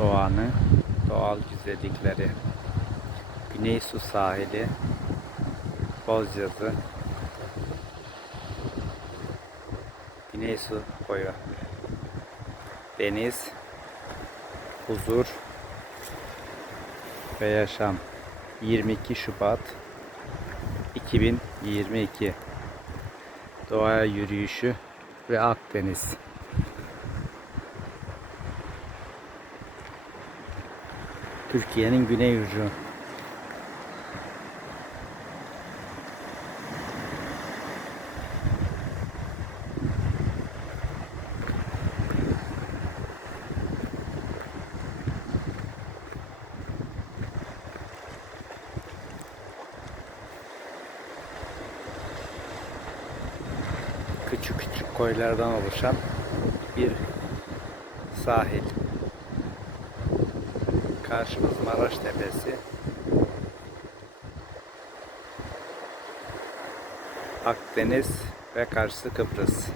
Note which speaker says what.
Speaker 1: doğanın doğal güzellikleri. Güney Su sahili, Bozcazı, Güney Su koyu, deniz, huzur ve yaşam. 22 Şubat 2022 Doğaya yürüyüşü ve Akdeniz. Türkiye'nin güney ucu. Küçük küçük koylardan oluşan bir sahil. Karşımız Maraş Tepesi. Akdeniz ve karşısı Kıbrıs.